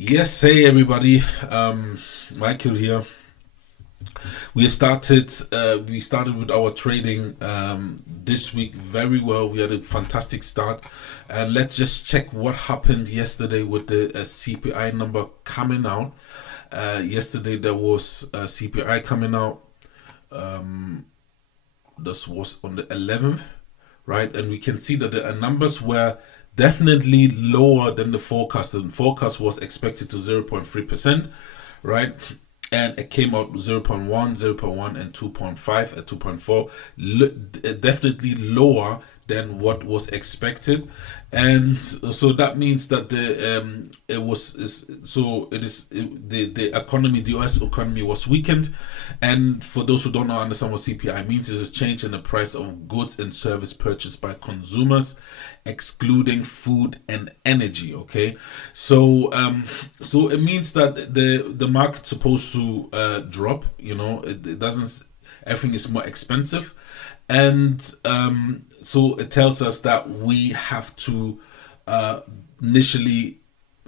Yes, hey everybody. Michael here. We started with our trading this week very well. We had a fantastic start. And let's just check what happened yesterday with the CPI number coming out. Yesterday there was CPI coming out. This was on the 11th, right? And we can see that the numbers were definitely lower than the forecast. The forecast was expected to 0.3%, right? And it came out 0.1, 0.1, and 2.5 at 2.4. Definitely lower than what was expected, and so that means that the economy, the US economy, was weakened. And for those who don't know, understand what CPI means, is a change in the price of goods and service purchased by consumers, excluding food and energy. Okay, so it means that the market's supposed to drop. It doesn't. Everything is more expensive, and so it tells us that we have to initially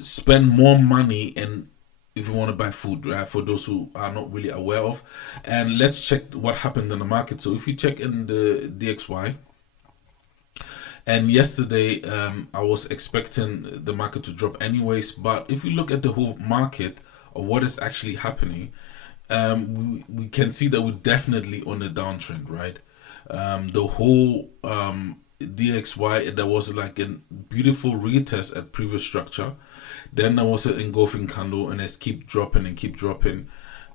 spend more money and if we want to buy food, right? For those who are not really aware of, and let's check what happened in the market. So if we check in the DXY, and yesterday I was expecting the market to drop anyways, but if we look at the whole market or what is actually happening, we can see that we're definitely on a downtrend, right? The whole DXY, there was like a beautiful retest at previous structure. Then there was an engulfing candle, and it's keep dropping and keep dropping.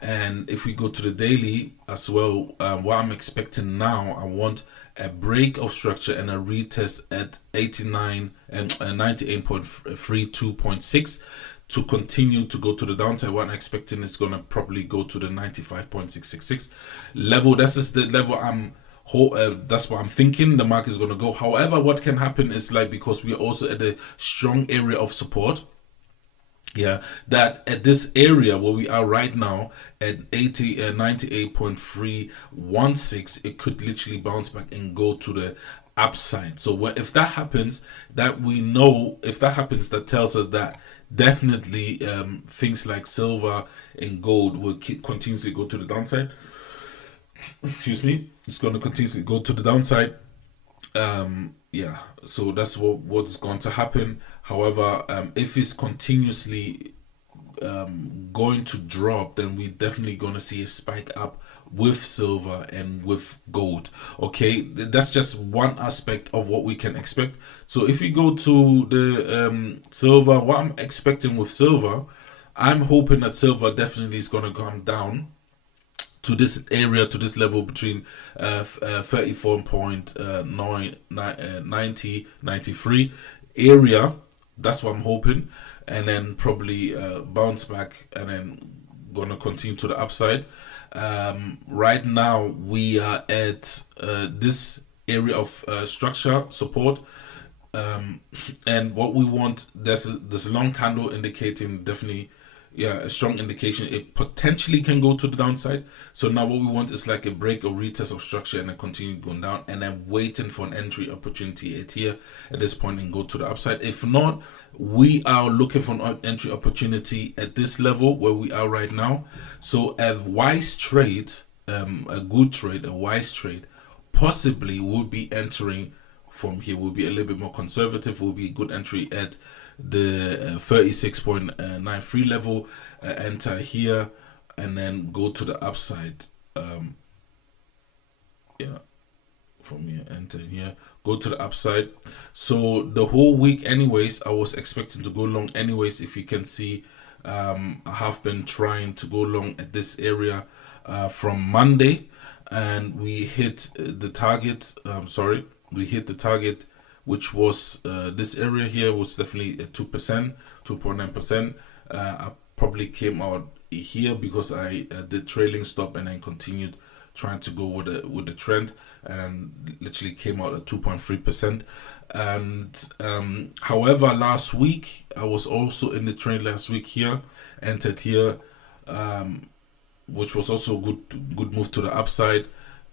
And if we go to the daily as well, what I'm expecting now, I want a break of structure and a retest at 89 and 98.32.6 to continue to go to the downside. What I'm expecting is going to probably go to the 95.666 level. That's just the level that's what I'm thinking the market is going to go. However, what can happen is, like, because we are also at a strong area of support, that at this area where we are right now at 98.316, it could literally bounce back and go to the upside. So if that happens, that tells us that definitely things like silver and gold will continuously go to the downside. Excuse me. It's going to continuously go to the downside. So that's what's going to happen. However, if it's continuously going to drop, then we're definitely going to see a spike up with silver and with gold. Okay, that's just one aspect of what we can expect. So if we go to the silver, what I'm expecting with silver, I'm hoping that silver definitely is going to come down to this area, to this level between 34.90 area. That's what I'm hoping, and then probably bounce back and then gonna continue to the upside. Right now we are at this area of structure support, and what we want, there's a long candle indicating definitely a strong indication it potentially can go to the downside. So now what we want is like a break or retest of structure and then continue going down, and then waiting for an entry opportunity at this point and go to the upside. If not, we are looking for an entry opportunity at this level where we are right now. So a wise trade, a good trade, a wise trade, possibly will be entering from here. Will be a little bit more conservative. Will be a good entry at the 36.93 level, enter here and then go to the upside. From here, enter here, go to the upside. So the whole week anyways, I was expecting to go long anyways. If you can see, I have been trying to go long at this area from Monday, and we hit the target. We hit the target, which was this area here, was definitely at 2%, 2.9%. I probably came out here because I did trailing stop and then continued trying to go with the trend, and literally came out at 2.3%. And however, last week I was also in the trend last week here, entered here, which was also a good move to the upside.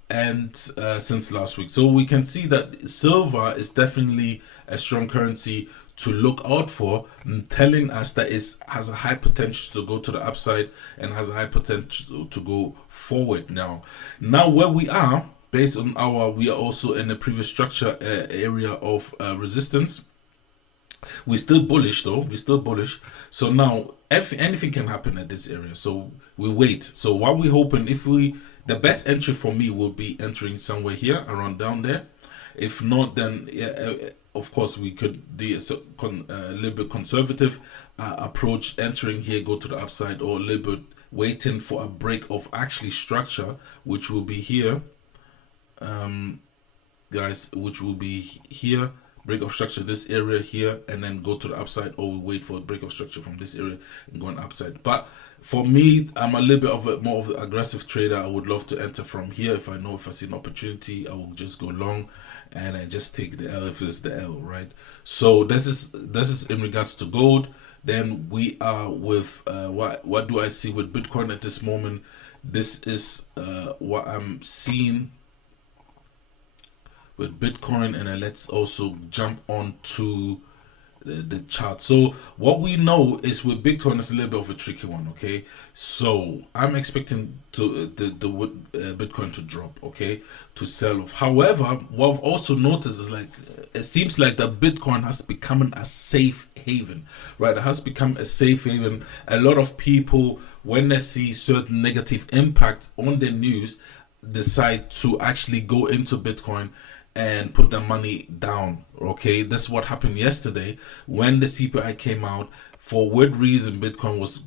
And since last week, so we can see that silver is definitely a strong currency to look out for, telling us that it has a high potential to go to the upside and has a high potential to go forward. Now where we are, based on we are also in the previous structure area of resistance. We're still bullish though. We're still bullish. So now, if anything can happen at this area, so we wait. So what we're hoping, the best entry for me will be entering somewhere here, around down there. If not, then of course we could do a little bit conservative approach, entering here, go to the upside, or a little bit waiting for a break of actually structure, which will be here, guys, which will be here. Break of structure this area here, and then go to the upside, or we wait for a break of structure from this area and going upside. But for me, I'm a little bit of more of an aggressive trader. I would love to enter from here. If I see an opportunity, I will just go long and I just take the L if it's the L, right? So this is in regards to gold. Then we are with what do I see with Bitcoin at this moment? This is what I'm seeing with Bitcoin, and then let's also jump on to the chart. So what we know is with Bitcoin, it's a little bit of a tricky one, okay? So I'm expecting the Bitcoin to drop, okay, to sell off. However, what I've also noticed is it seems like that Bitcoin has become a safe haven, right? It has become a safe haven. A lot of people, when they see certain negative impact on the news, decide to actually go into Bitcoin and put the money down. Okay, that's what happened yesterday when the CPI came out. For what reason Bitcoin was,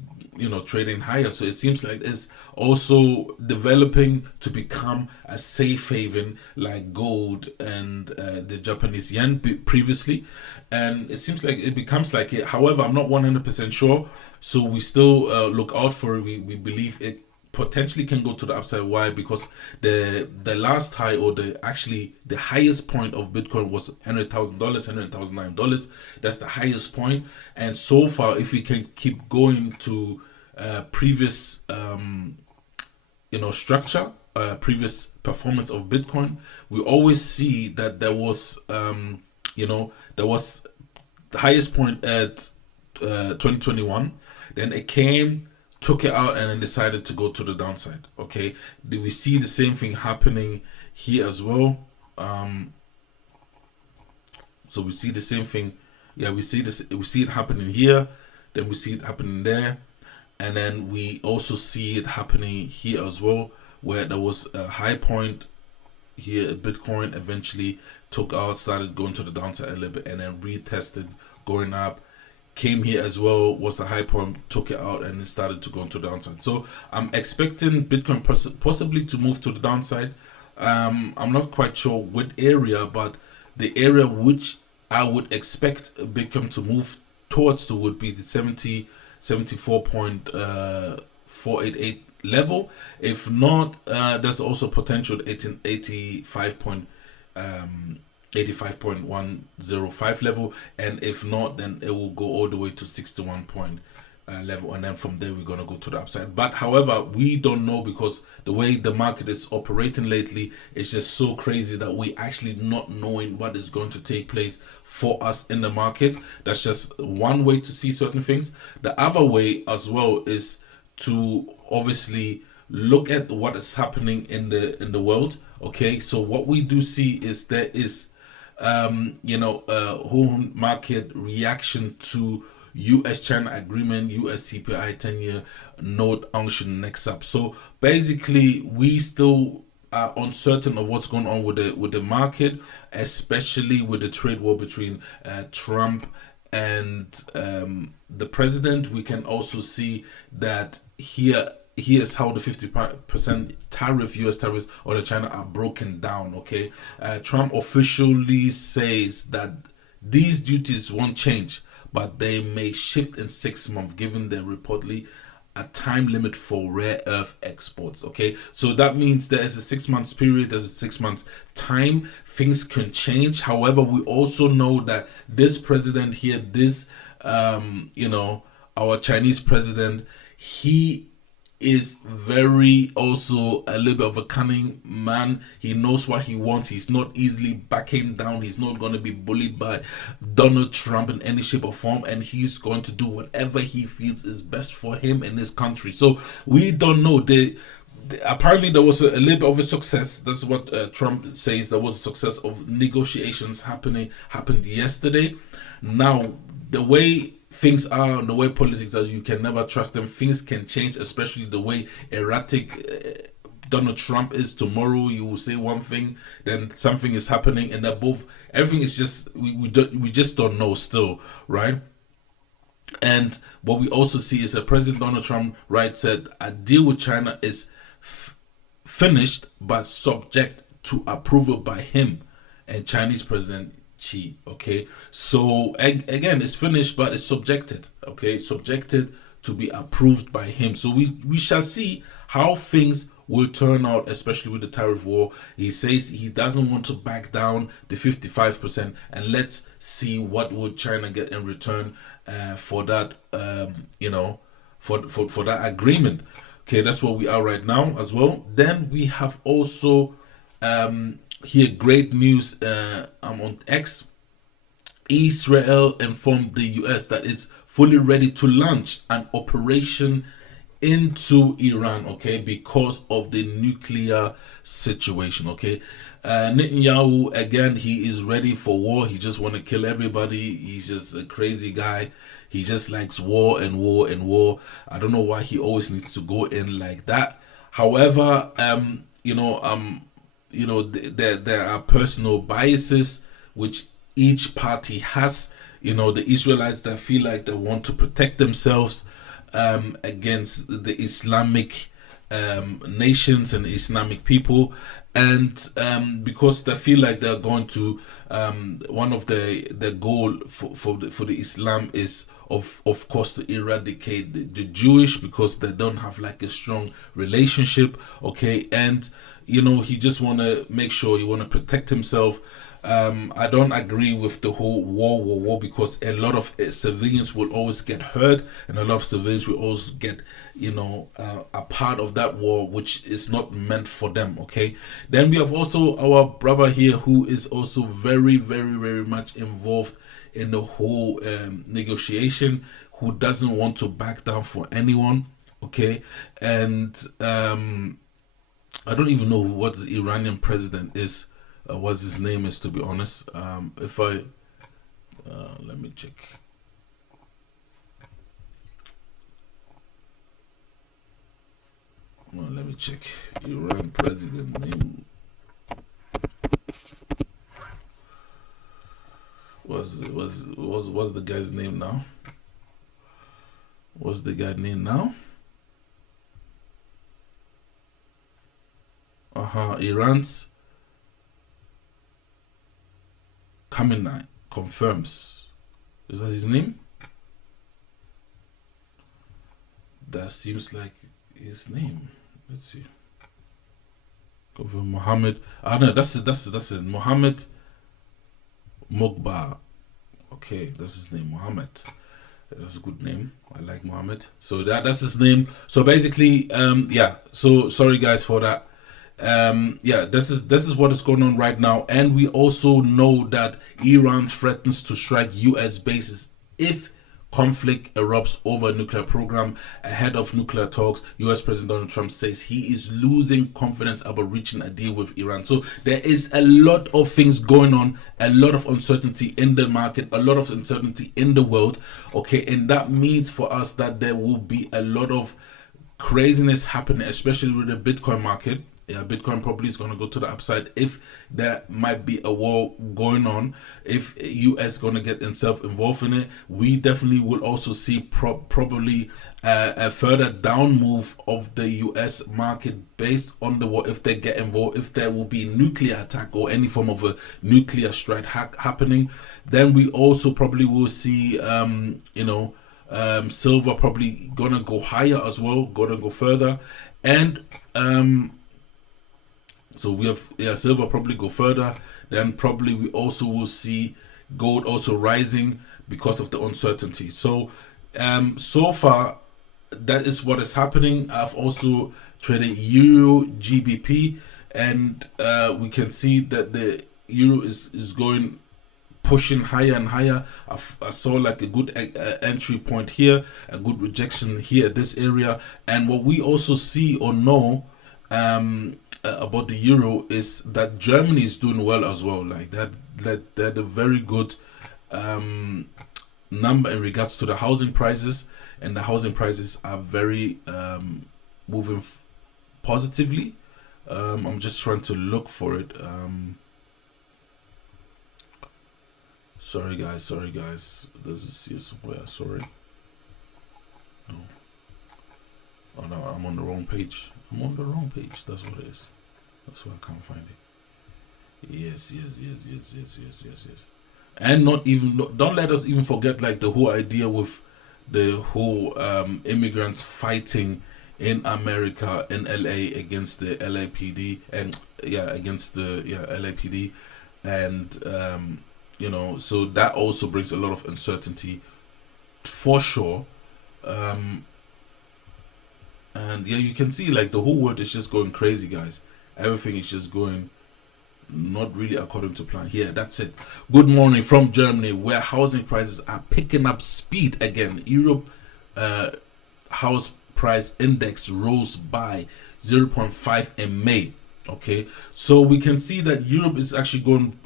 trading higher? So it seems like it's also developing to become a safe haven like gold and the Japanese yen previously, and it seems like it becomes like it. However, I'm not 100% sure, so we still look out for it. We believe it potentially can go to the upside. Why? Because the last high, or the highest point of Bitcoin was $100,000, $100,009. That's the highest point. And so far, if we can keep going to previous structure, previous performance of Bitcoin, we always see that there was there was the highest point at 2021. Then it came, took it out, and then decided to go to the downside. Okay, do we see the same thing happening here as well? So we see the same thing. Yeah, we see this. We see it happening here. Then we see it happening there, and then we also see it happening here as well, where there was a high point here. Bitcoin eventually took out, started going to the downside a little bit, and then retested, going up. Came here as well, was the high point, took it out, and it started to go into the downside. So I'm expecting Bitcoin possibly to move to the downside. I'm not quite sure what area, but the area which I would expect Bitcoin to move towards would be the 74.488 level. If not, there's also potential 85.105 level, and if not, then it will go all the way to 61 point level, and then from there we're going to go to the upside. But however, we don't know, because the way the market is operating lately is just so crazy that we actually not knowing what is going to take place for us in the market. That's just one way to see certain things. The other way as well is to obviously look at what is happening in the world. Okay, so what we do see is there is whole market reaction to US-China agreement, US CPI 10-year note auction next up. So basically, we still are uncertain of what's going on with the market, especially with the trade war between Trump and the president. We can also see that here's how the 50% tariff, US tariffs on China are broken down. Okay, Trump officially says that these duties won't change, but they may shift in 6 months, given there reportedly a time limit for rare earth exports. Okay, so that means there is a 6 months period, there's a 6 months time. Things can change. However, we also know that this president here, our Chinese president, he is very also a little bit of a cunning man. He knows what he wants. He's not easily backing down. He's not going to be bullied by Donald Trump in any shape or form, and he's going to do whatever he feels is best for him and his country. So we don't know. Apparently there was a little bit of a success. That's what Trump says. There was a success of negotiations happened yesterday. Now the way things are and the way politics are, you can never trust them. Things can change, especially the way erratic Donald Trump is. Tomorrow you will say one thing, then something is happening, and everything is just we just don't know still, right? And what we also see is that President Donald Trump, right, said a deal with China is finished but subject to approval by him and Chinese President Xi. Okay, so again, it's finished but it's subjected. Okay, subjected to be approved by him. So we shall see how things will turn out, especially with the tariff war. He says he doesn't want to back down the 55%, and let's see what would China get in return for that. For that agreement. Okay, that's where we are right now as well. Then we have also here great news. I'm on X. Israel informed the US that it's fully ready to launch an operation into Iran, okay, because of the nuclear situation, okay. Netanyahu, again, he is ready for war. He just want to kill everybody. He's just a crazy guy. He just likes war and war and war. I don't know why he always needs to go in like that. However, there are personal biases which each party has. The Israelites that feel like they want to protect themselves against the Islamic nations and Islamic people, and because they feel like they're going to one of the goal for the Islam is of course to eradicate the Jewish, because they don't have like a strong relationship, okay, and he just want to make sure he want to protect himself. I don't agree with the whole war, because a lot of civilians will always get hurt, and a lot of civilians will always get a part of that war which is not meant for them, okay. Then we have also our brother here who is also very, very, very much involved in the whole negotiation, who doesn't want to back down for anyone, okay. And I don't even know what the Iranian president is, what his name is, to be honest. If I let me check. Well, let me check. Iran president name. What's the guy's name now? What's the guy's name now? Iran's Khamenei confirms. Is that his name? That seems like his name. Let's see. Confirm Mohammed. No, that's it. Mohammed Mokbar. Okay, that's his name, Mohammed. That's a good name. I like Mohammed. So that's his name. So basically, So sorry guys for that. This is what is going on right now, and we also know that Iran threatens to strike U.S. bases if conflict erupts over a nuclear program. Ahead of nuclear talks, U.S. President Donald Trump says he is losing confidence about reaching a deal with Iran. So there is a lot of things going on, a lot of uncertainty in the market, a lot of uncertainty in the world, okay, and that means for us that there will be a lot of craziness happening, especially with the Bitcoin market. Yeah, Bitcoin probably is going to go to the upside if there might be a war going on. If US going to get itself involved in it, we definitely will also see probably a further down move of the US market based on the war. If they get involved, if there will be nuclear attack or any form of a nuclear strike happening, then we also probably will see silver probably gonna go higher as well, gonna go further, and so we have silver probably go further. Then probably we also will see gold also rising because of the uncertainty. So so far that is what is happening. I've also traded Euro GBP, and we can see that the Euro is going pushing higher and higher. I saw like a good entry point here, a good rejection here at this area. And what we also see or know about the Euro is that Germany is doing well as well. Like that they had a very good number in regards to the housing prices, and the housing prices are very moving positively. I'm just trying to look for it. Sorry guys. There's a here somewhere. Sorry. No. Oh no, I'm on the wrong page. That's what it is. That's why I can't find it. Yes. And don't let us even forget like the whole idea with the whole immigrants fighting in America, in LA, against the LAPD, and against the LAPD, and so that also brings a lot of uncertainty for sure. And you can see like the whole world is just going crazy, guys. Everything is just going not really according to plan. Here, that's it. Good morning from Germany, where housing prices are picking up speed again. Europe house price index rose by 0.5 in May. Okay, so we can see that Europe is actually going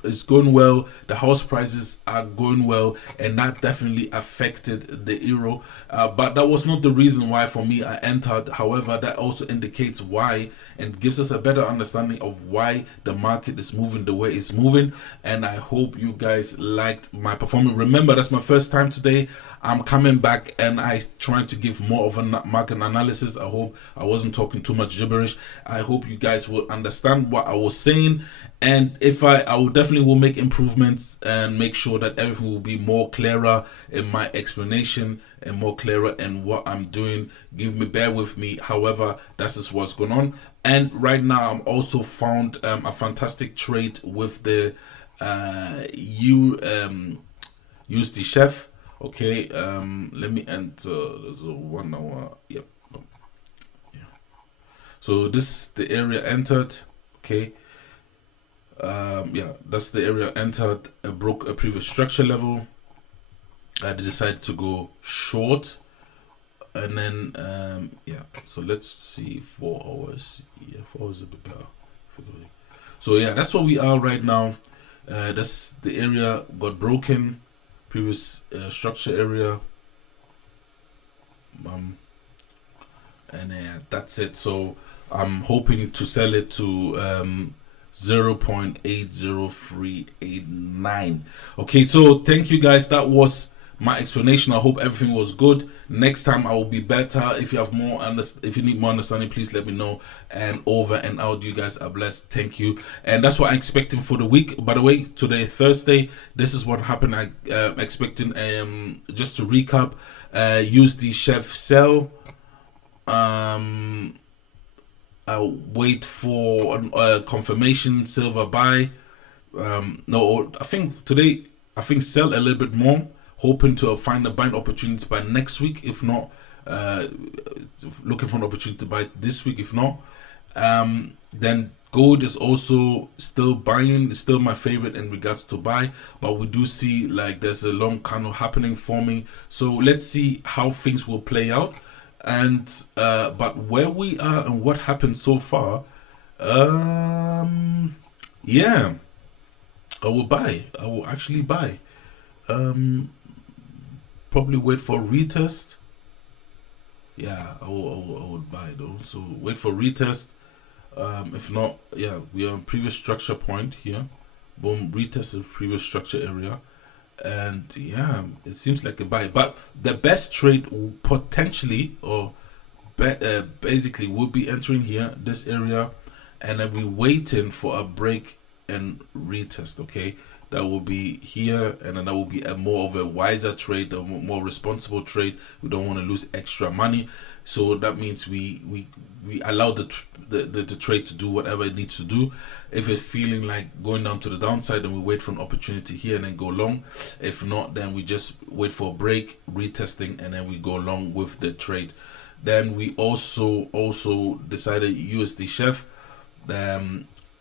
well. The house prices are going well, and that definitely affected the euro. But that was not the reason why for me I entered. However, that also indicates why and gives us a better understanding of why the market is moving the way it's moving. And I hope you guys liked my performance. Remember, that's my first time today. I'm coming back and I trying to give more of a market analysis. I hope I wasn't talking too much gibberish. I hope you guys will understand what I was saying, and if I will definitely will make improvements and make sure that everything will be more clearer in my explanation and more clearer in what I'm doing. Bear with me. However, that's just what's going on. And right now I'm also found a fantastic trade with the USD Chef. Okay, let me enter. There's a 1 hour. Yep. Yeah. So this the area entered. Okay. That's the area entered. Broke a previous structure level. I decided to go short, and then So let's see 4 hours. 4 hours is a bit better. So that's where we are right now. That's the area got broken. Previous structure area, and that's it. So I'm hoping to sell it to 0.80389. Okay, so thank you guys. That was my explanation. I hope everything was good. Next time I will be better. If you have if you need more understanding, please let me know. And over and out. You guys are blessed. Thank you. And that's what I'm expecting for the week. By the way, today Thursday. This is what happened. I expecting just to recap. USD Chef sell. I'll wait for confirmation. Silver buy. No, I think today. Sell a little bit more. Hoping to find a buying opportunity by next week. If not, looking for an opportunity to buy this week. If not, then gold is also still buying. It's still my favorite in regards to buy. But we do see like there's a long candle happening forming. So let's see how things will play out. And but where we are and what happened so far, I will buy. I will actually buy. Probably wait for retest. I would buy though. So wait for retest. If not, we are on previous structure point here. Boom, retest of previous structure area, and it seems like a buy. But the best trade potentially basically will be entering here this area, and then we waiting for a break and retest. Okay. That will be here, and then that will be a more of a wiser trade, a more responsible trade. We don't want to lose extra money, so that means we allow the trade to do whatever it needs to do. If it's feeling like going down to the downside, then we wait for an opportunity here and then go long. If not, then we just wait for a break, retesting, and then we go long with the trade. Then we also decided USD Chef,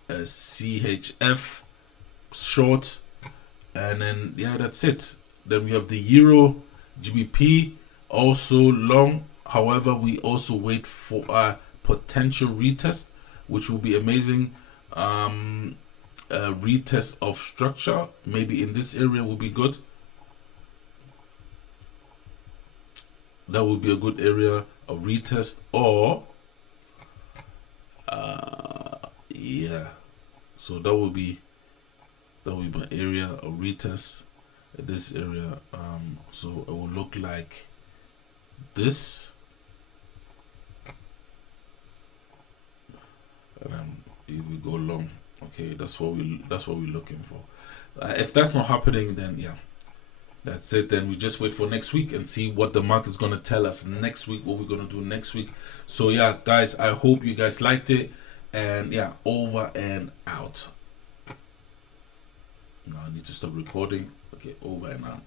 CHF short, and then yeah, that's it. Then we have the Euro GBP also long. However, we also wait for a potential retest, which will be amazing. A retest of structure, maybe in this area, will be good. That would be a good area, a retest, or yeah. So that would be my area, a retest at this area. So it will look like this, and if we go long, okay, that's what we're looking for. If that's not happening, then yeah, that's it. Then we just wait for next week and see what the market's gonna tell us next week, what we're gonna do next week. So yeah, guys, I hope you guys liked it, and yeah, over and out. Now I need to stop recording. Okay, over and out.